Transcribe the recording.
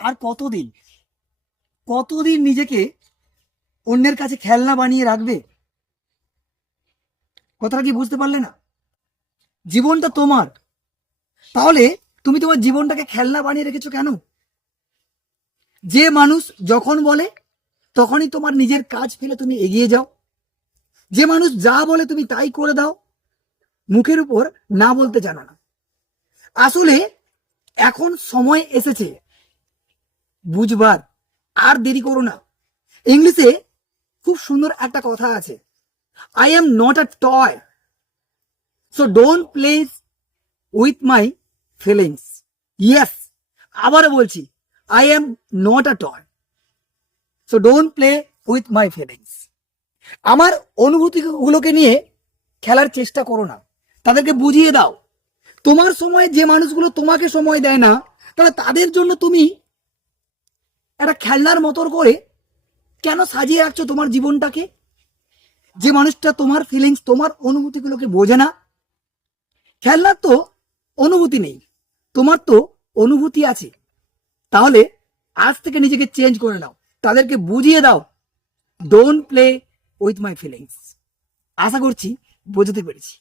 আর কতদিন কতদিন নিজেকে অন্যের কাছে খেলনা বানিয়ে রাখবে? কথাটা কি বুঝতে পারলে না? জীবনটা তোমার। তাহলে তুমি তোমার জীবনটাকে খেলনা বানিয়ে রেখেছো কেন? যে মানুষ যখন বলে তখনই তোমার নিজের কাজ ফেলে তুমি এগিয়ে যাও, যে মানুষ যা বলে তুমি তাই করে দাও, মুখের উপর না বলতে জানো না। আসলে এখন সময় এসেছে বুঝবার, আর দেরি করো না। ইংলিশে খুব সুন্দর একটা কথা আছে, I am not a toy, so don't play with my feelings. Yes, আবার বলছি, I am not a toy, so don't play with my feelings. আমার অনুভূতিগুলোকে নিয়ে খেলার চেষ্টা করো না, তাদেরকে বুঝিয়ে দাও। তোমার সময় যে মানুষগুলো তোমাকে সময় দেয় না, তাহলে তাদের জন্য তুমি একটা খেলনার মতন করে কেন সাজিয়ে রাখছো তোমার জীবনটাকে? যে মানুষটা তোমার ফিলিংস, তোমার অনুভূতিগুলোকে বোঝে না। খেলনার তো অনুভূতি নেই, তোমার তো অনুভূতি আছে। তাহলে আজ থেকে নিজেকে চেঞ্জ করে নাও, তাদেরকে বুঝিয়ে দাও, don't play with my feelings. আশা করছি বোঝাতে পেরেছি।